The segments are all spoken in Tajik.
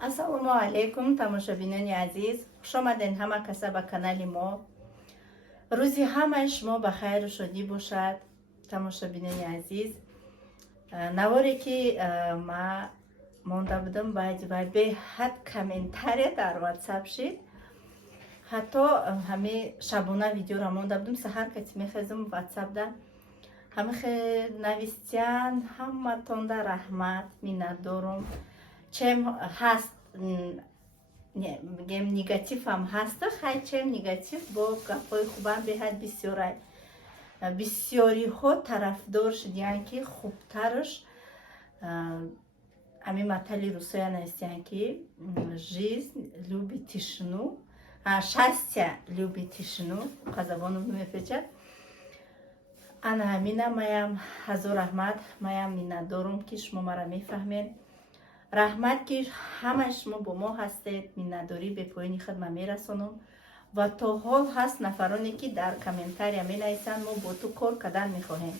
ассалому алайкум, тамошобинони азиз, хуш омадед ҳама каса ба канали мо. рӯзи ҳамаи шумо ба хайру шодӣ бошад. Тамошобинони азиз, наворе ки ма монда будам баъди ва беҳад комментария дар ватсап шид. ҳатто ҳамин шабона видеора монда будам, саҳар кати мехезам ватсапда ҳамихе навистиян, ҳаматонда раҳмат, миннатдорум. чем ҳаст мегем негатив ҳам ҳаста, хай чем негатив бо гапҳои хубам беҳад бисёрай. Бисёриҳо тарафдор шидиянд ки хубтараш ҳамин матали русоя настиян ки жизнь любит тишину, счастье любит тишину, қа забону мепечад. ана ҳамина маям ҳазор раҳмат, маям миннатдорум ки шумо мара мефаҳмед. раҳмат ки ҳамаи шумо бо мо ҳастед, миннатдорӣ бепоёни хидма мерасонам. ва то ҳол ҳаст нафароне ки дар комментария менависанд мо бо ту кор кардан мехоҳем,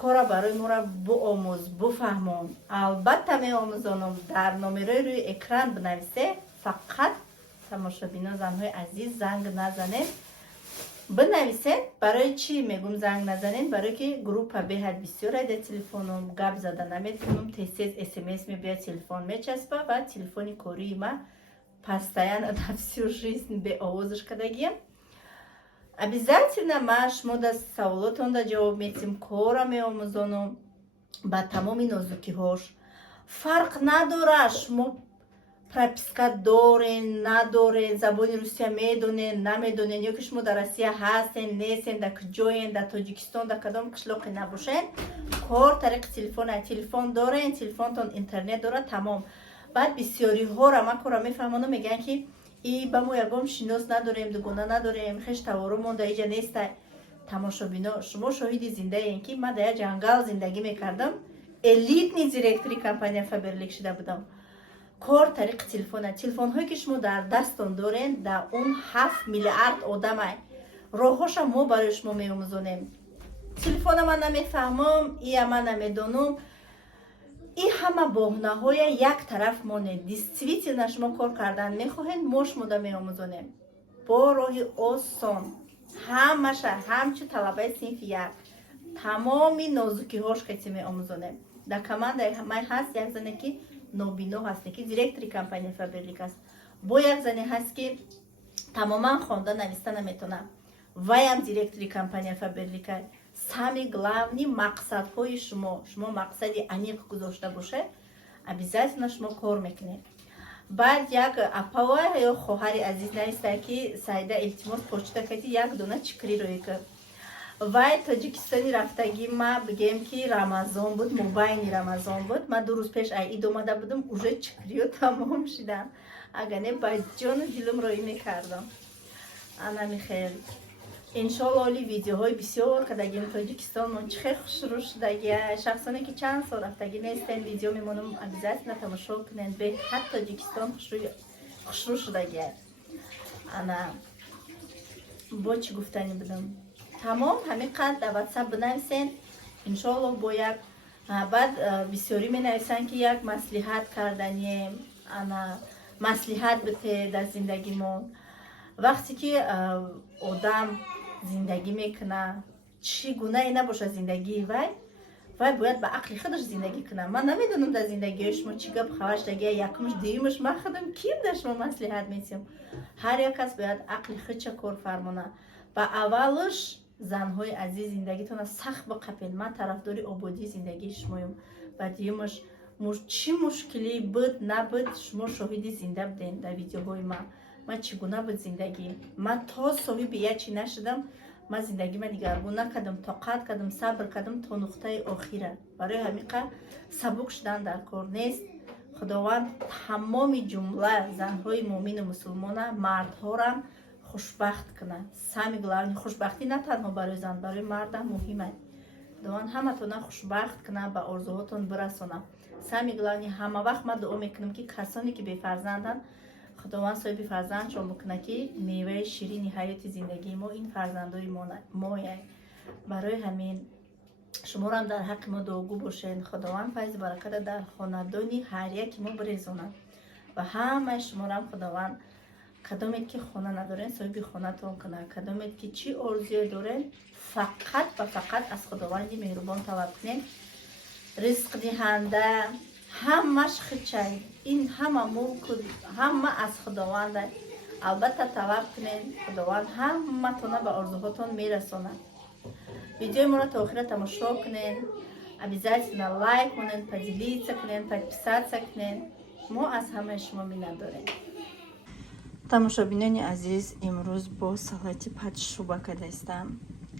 кора барои мора буомӯз, буфаҳмон. албатта меомӯзонам. дар номерои рӯи экран бинависе, фақат тамошобинон занҳои азиз занг назанед, бинависед. барои чӣ мегум занг назанед? Барое ки группа беҳад бисёре да телефоном гап зада наметавонам, тез смс мебиёд, телефон мечаспа ва телефони кории ма постоянно на всю жизнь беовозаш кардагиям. Обязательно ма шумо да саволотонда ҷавоб медиҳам, кора меомӯзонам ба тамоми нозукиҳош. фарқ надорад шумо прописка дорен, надорен, забони русия медонен, намедонен, ё ки шумо дар Россия ҳастен, нестен, да куҷоен, да Тоҷикистон, да кадом қишлоқе набошен, кор тариқи телефон дорен, телефонтон интернет дорад, тамом. баъд бисёриҳора ма кора мефаҳмонам, мегӯянд ки ба мо ягон шинос надорем, дугона надорем, хеш таворо монда иҷа нестай. тамошобино, шумо шоҳиди зиндаен ки ман дар як ҷангал зиндагӣ мекардам, элитни директори компания Фаберлик шуда будам. кор тариқи телефонҳое ки шумо дар дастон дорен, дар он 7 миллиард одамай, роҳҳоша мо барои шумо меомӯзонем. телефона ман намефаҳмам, ия ман намедонам. ин ҳама боҳнаҳоя як тараф монед. действительно шумо кор кардан мехоҳед, мо шумода меомӯзонем бо роҳи осон, ҳамаша ҳамчун талабаи синфи як, тамоми нозукиҳош кати меомӯзонем. дар командаи май ҳаст як зане ки нобино ҳаст, ки директори компания Фаберлик аст, бо як зане ҳаст ки тамоман хонда нависта наметонад, ваям директори компания Фаберлик аст. сами главни мақсадҳои шумо мақсади аниқ гузошта бошед, обязательно шумо кор мекунед. баъд як апава ё хоҳари азиз нависта ки сайда илтимос почта кади як дона чикриро икад. вай Тоҷикистони рафтагӣ ма бигем ки рамазон буд, мобайни рамазон буд, ма 2 рӯз пеш аид омада будам, уже чикриё тамом шидан. агар не ба ҷону дилум роӣ мекардам. ана михел иншолло оли видеоҳои бисёр кардагим Тоҷикистон, мон чихел хушрӯ шудагия. шахсоне ки чанд сол рафтагӣ нестен, видео мемонам, обязательно тамошо кунед. беҳад Тоҷикистон хушрӯ шудагия. ана бо чӣ гуфтанӣ будам? тамом ҳамин қадр дар ватсап бинависен. иншолло бо як баъд бисёрӣ менависанд ки як маслиҳат карданием, ана маслиҳат бите дар зиндагимон. вақте ки одам зиндагӣ мекуна, чӣ гунаҳе набоша зиндагии вай бояд ба ақли худаш зиндагӣ кунад. ман намедонам дар зиндагиҳои шумо чӣ гап хабар шудагия, якумш дуюмш ман худам ким дар шумо маслиҳат метиҳам. ҳар як кас бояд ақли худша кор фармонад. ба аввалуш занҳои азиз, зиндагитона сахт биқапед. ман тарафдори ободии зиндагии шумоям. ба дуюмаш чӣ мушкилӣ буд набуд, шумо шоҳиди зинда буден дар видеоҳои ман чӣ гуна буд зиндагӣ. ман то соҳиби як чӣ нашудам, ман зиндагима дигаргун накардам, тоқат кардам, сабр кардам то нуқтаи охира. барои ҳамин қадр сабук шудан дар кор нест. худованд тамоми ҷумла занҳои муъмину мусулмона, мардҳорам хушбахт кунад. сами главни хушбахтӣ на танҳо барои зан, барои мардам муҳим аст. худованд ҳаматона хушбахт кунад, ба орзуҳотон бирасонад. сами главни ҳама вақт ман дуо мекунам ки касоне ки бефарзанданд, худованд соҳиби фарзандшон бикунад ки меваи ширини ҳаёти зиндагии мо ин фарзандои мояд. барои ҳамин шуморам дар ҳаққи мо дуогӯ бошед. Худованд файзи бараката дар хонадони ҳар яки мо бирезонад ва ҳамаи шуморам худованд кадомед ки хона надорен соҳиби хонатон кунад. Кадомед ки чӣ орзуе дорен фақат ва фақат аз худованди меҳрубон талаб кунед. ризқ диҳанда ҳамаш хичай, ин ҳама мулку ҳама аз худованда. албатта талаб кунед, худованд ҳаматона ба орзуҳотон мерасонад. видеои моро то охира тамошо кунед, обязательно лайк кунед, поделиться кунед, подписаться кунед. мо аз ҳамаи шумо миннат дорем. тамошобинони азиз, имрӯз бо салати падшуба кардастам.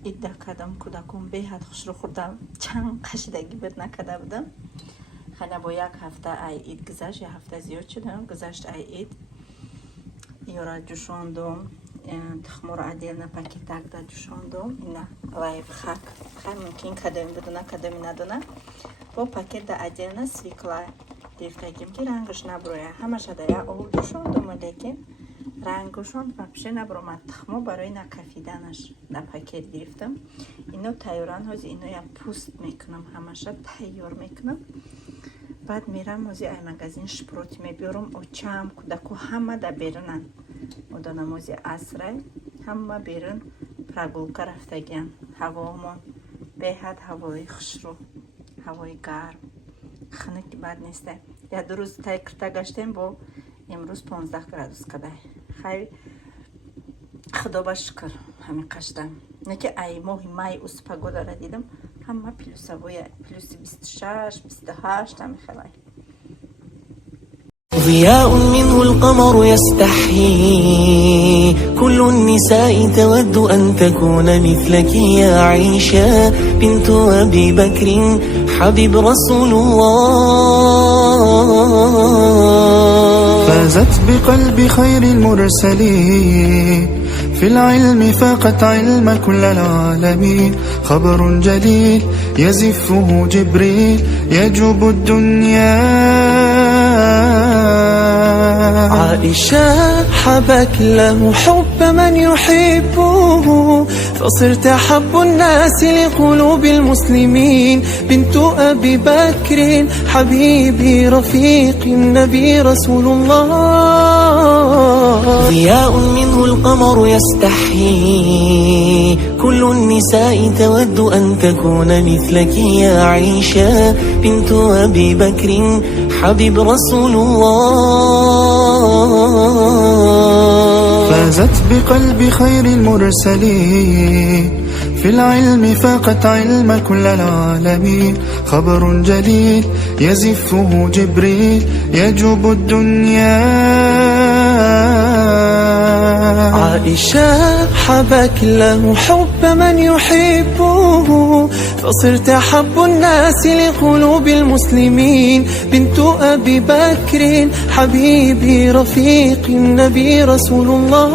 ид дакадам кӯдакон беҳад хушрӯ хӯрдам. чанд қашидагӣ бед накарда будам. хана бо як ҳафта ай ид гузашт, як ҳафта зиёд шудам гузашт ай ид. ёра ҷӯшондум, тухморо отдельно пакетак да ҷӯшондум. ина лайфхак, хай мумкин кадоми буду накадоми надона. бо пакет да отдельно свекла гирифтагим ки рангаш наброя. ҳамаша да я об ҷӯшондум, лекин рангошон вообще набромад. тухмо барои накафиданаш да пакет гирифтам. ино тайёран, ҳозир ино я пуст мекунам, ҳамаша тайёр мекунам. баъд мерам ҳозир ай магазин шпрот мебиёрам. очам кӯдаку ҳама да берунан. ода намози асрай ҳама берун прогулка рафтагиан. ҳавомон беҳад ҳавои хушрӯ, ҳавои гарм, хунуки бад нестай. як ду рӯз тай кирда гаштем, бо имрӯз 15 градус кадай. хай худо ба шукр ҳамин қаштам. не ки ай моҳи май уз погодара дидам, ҳама плюсовое, плюси 26 28 ҳамихелай. ضياء منه القمر يستحيي كل النساء تود أن تكون مثلك يا عائشة بنت أبي بكر حبيب رسول الله. فازت بقلب خير المرسلين في العلم فاقت علم كل العالمين. خبر جليل يزفه جبريل يجوب الدنيا. عائشة حبك له حب من يحبه فصرت أحب الناس لقلوب المسلمين. بنت أبي بكر حبيبي رفيق النبي رسول الله. ضياء منه القمر يستحيي كل النساء تود أن تكون مثلك يا عائشة بنت أبي بكر حبيب رسول الله. فازت بقلب خير المرسلين في العلم فاقت علم كل العالمين. خبر جليل يزفه جبريل يجوب الدنيا. عائشة حبك له حب من يحبه فصرت أحب الناس لقلوب المسلمين. بنت أبي بكر حبيبي رفيق النبي رسول الله.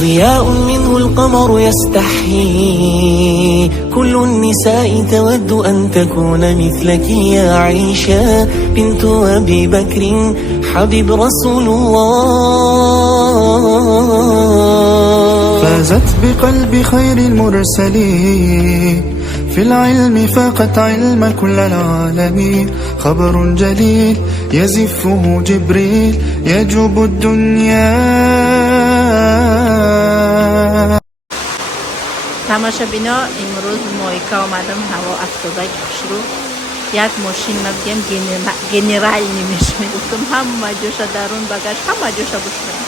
ضياء منه القمر يستحيي كل النساء تود أن تكون مثلك يا عائشة بنت أبي بكر حبيب رسول الله. فازت بقلب خير المرسلين في العلم فاقت علم كل العالمين. خبر جليل يزفه جبريل يجوب الدنيا. тамошобино, имрӯз моика омадам, ҳаво афтодаги хушрӯ. як мошин мабдиям генеральни мешмегуфтум, ҳама ҷоша дарун багаж, ҳама ҷоша бушудам.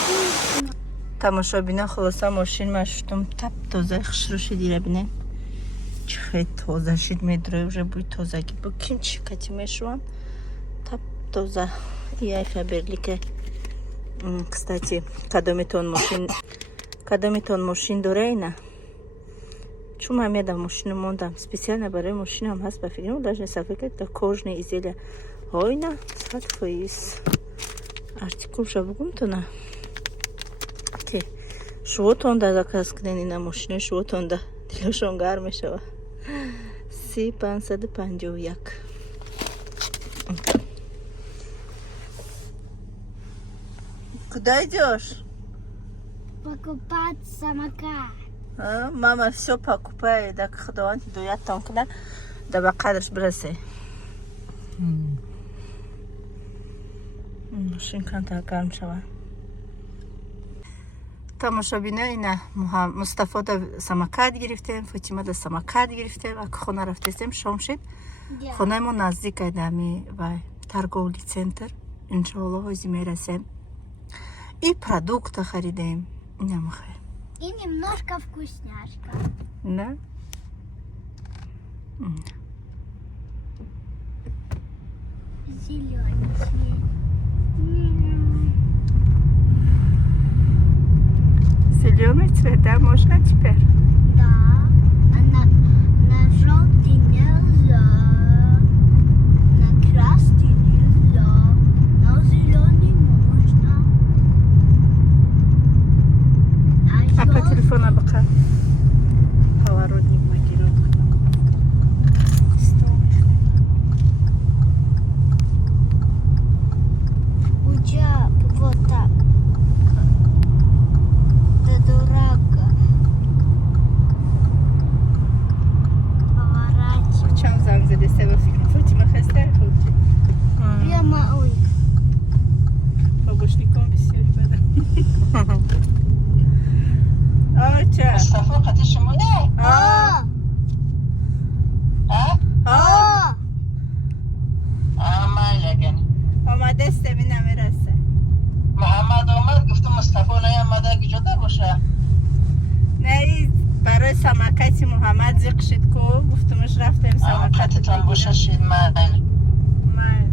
тамошобино, хулоса мошин машудум, тап тоза хушрӯ шидира бинед. чӣ хел тоза шид, медурӯи уже бӯи тозагӣ бо ким чикати мешувам. тап тоза. яй хаберлика. кстати, кадометон мошин дора ина? чун ман медам мошину мондам, специально барои мошинам ҳаст, ба фикрам даже не сафикр да кожни изделия ҳойна садфоиз артикулша бугумтона ки шуотон да заказ кунен, ина мошина шуотон да дилашон гарм мешава. 3551. Куда идешь? Покупать самокат. мама все покупает, так худован дуяттон куда, да ба қадрш бирасе. Шинкан та гарм шава. тамошобинои на Мустафо да самокат гирифтем, Фатима да самокат гирифтем, ак хона рафтестем, шом шид. Хонаи мо наздик айдами вай торговли центр. Иншаллоҳ ҳозир мерасем. И продукты харидем. Намахай. И немножко вкусняшка. Да? Зелененькие. Зеленый цвет, да, можно теперь? Да. А на желтый нельзя. На красный нельзя. На зеленый можно. А по телефону пока поворотник магирот. У тебя вот так. Ты дурака. Поворачивай. Чем замзали себе фикр? Фатима хастая худji. Прямо ой. Побушником бисёри бада. Оча. Mustafa kardeşim bu ne? А. Ha? А. Amayla gene. آماده است ببینم میرسه. Muhammed اومد گفت مصطفی نیامده گجوده باشه. نه این برای سمکتی محمد زیق شد کو گفتمش رفتیم سمکت قطعتان باشه شید من. من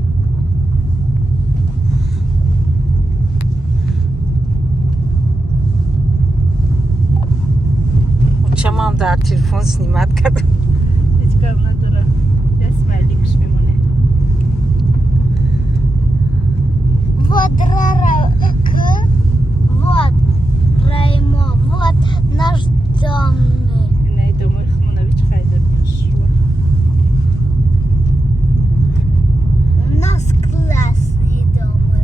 Чамам дар телефон снимат кардам. هیچ کار نداره. اسم علیکش میمونه. Вот вот Раймо, вот наш домный. نه دومای خمونه بیچ خیلی میشوا. У нас классные домы.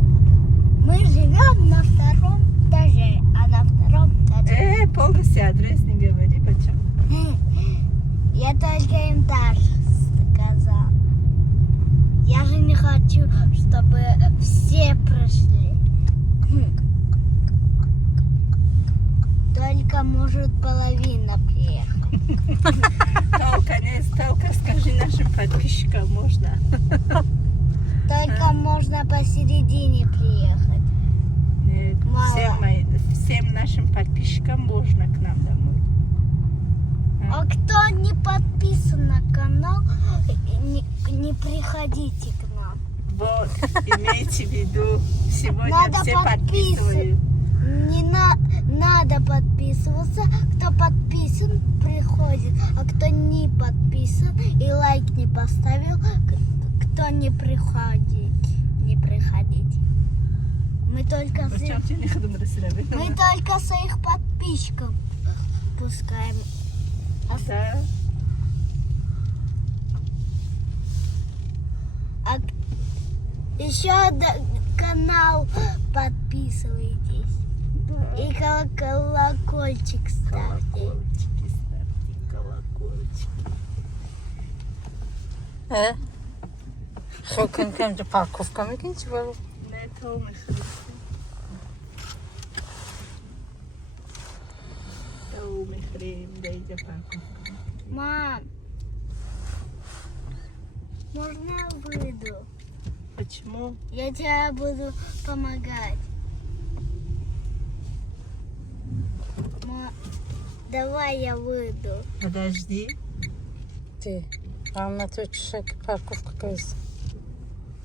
Мы живем на втором этаже, а на втором этаже. полностью адрес не говори, почему? Я только им даже сказал. Я же не хочу, чтобы все пришли. Только может половина приехать. Толка, не толка, скажи нашим подписчикам, можно? Только можно посередине приехать. Нет, Мало. всем нашим подписчикам можно к нам домой. А кто не подписан на канал, не приходите к нам. Вот, имейте в виду, сегодня Надо все подписывать. подписывают. Надо подписываться. Кто подписан, приходит. А кто не подписан и лайк не поставил, кто не приходит. Не приходите. Мы только Зачем тебе не ходим рассылать? мы только своих подписчиков пускаем. Да. А еще канал подписывайтесь. Да. И колокольчик ставьте. Колокольчики ставьте, колокольчики. Хелкин кем же парковка мекин чи бару? Не, то мы христи. То мы хрим, да иди папа. Мам, можно я выйду? Почему? Я тебе буду помогать. Давай я выйду. Подожди. Ти. Ам на той чешек парковка кайс.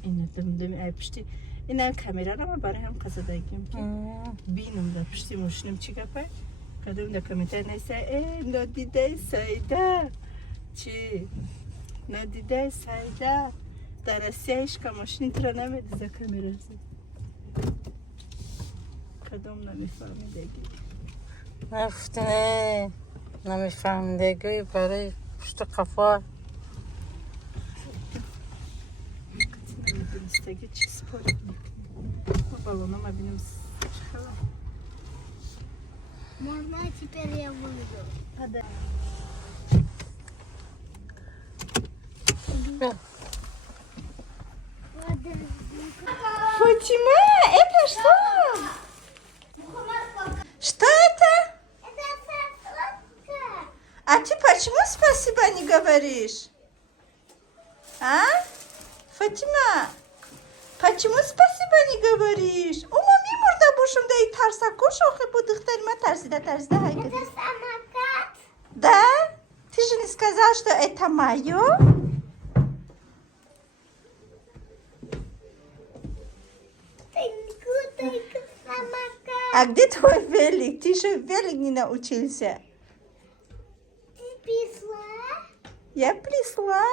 Ина дым ай пишти. Ина камера ма барай ҳам қасадагим ки бинам да пишти мошинам чи гапай. Кадам да комментарий найса нодидай сайда. Чи? Нодидай сайда. Дар Россия ишка машин тра намеди за камерази. Кадом намефаҳмидаги. Нафтане намефаҳмидагии барои пушти қафо. Намедонистаги чи спорт мекунем. Мо балона мабинам чи хала. Можно теперь я выйду? Фатима, это что? Что это? Это сосиска. А ты почему спасибо не говоришь? А? Фатима, почему спасибо не говоришь? Умоми мурда бушум да и тарсаку шохи будыхтарма тарзида хайгад. Это самокат. Да? Ты же не сказал, что это мое? Только самокат. А где твой велик? Ты же велик не научился. Ты писала? Я пришла.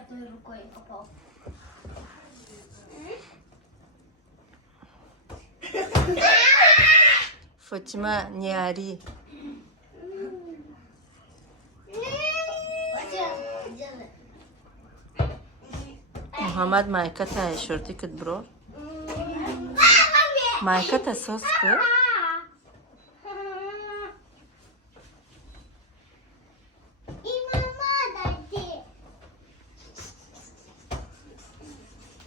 Одной рукой попал. Фатима, не ори. Мухаммад майката шорти кыт бро. Майката сос кыт. И мама дайте.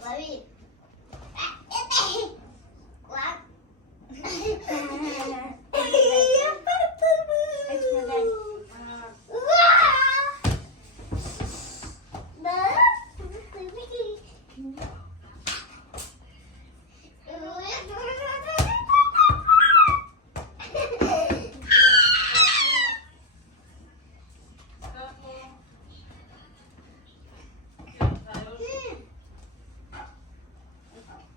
Лови. Ладно.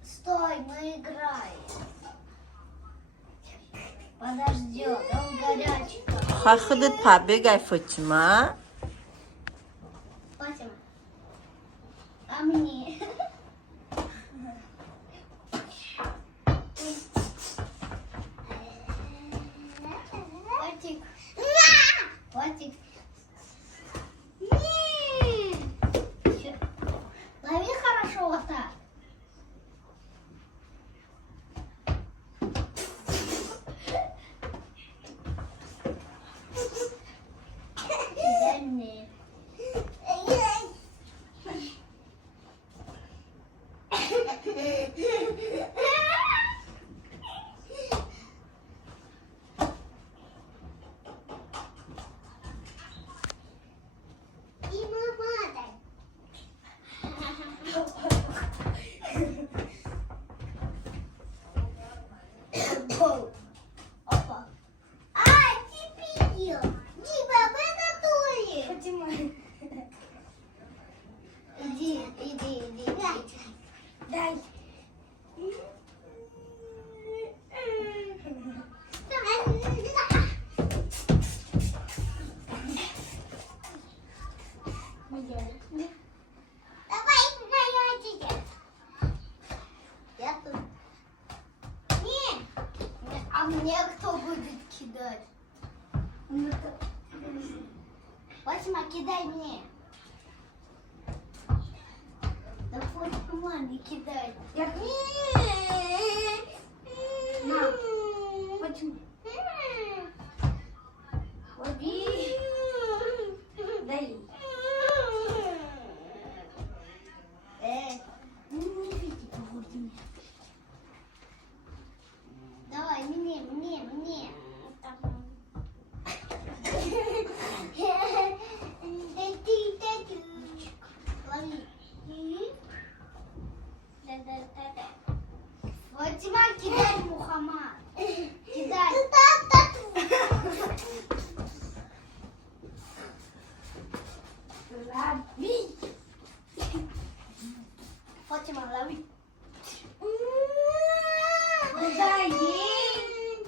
Стой, мы играем. Подождет, он горячий. Хахыдыт побегай, Фатима. Фатима. А мне? Котик. Котик. Лови хорошо вот так. Дай мне. И мама дай. Опа. А, теперь. Дима, в это тоже. Фатима. Иди. Дай. Давай, моя тетя. Я тут. Не. А мне кто будет кидать? Фатима, кидай мне. Да Фатима, не кидай. На. Фатима. Лови. Дай. Не видите, погоди. Давай, мне. Лови. Фатима, кидай, Мухаммад. Кидай. Лови. Фатима, лови. Дай ей.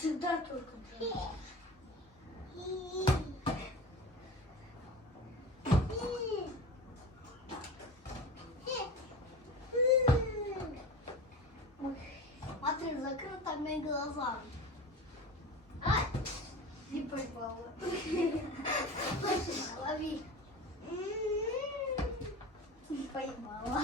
Сюда только. Смотри, закрытыми глазами. Ай, не поймала. Лови. Не поймала.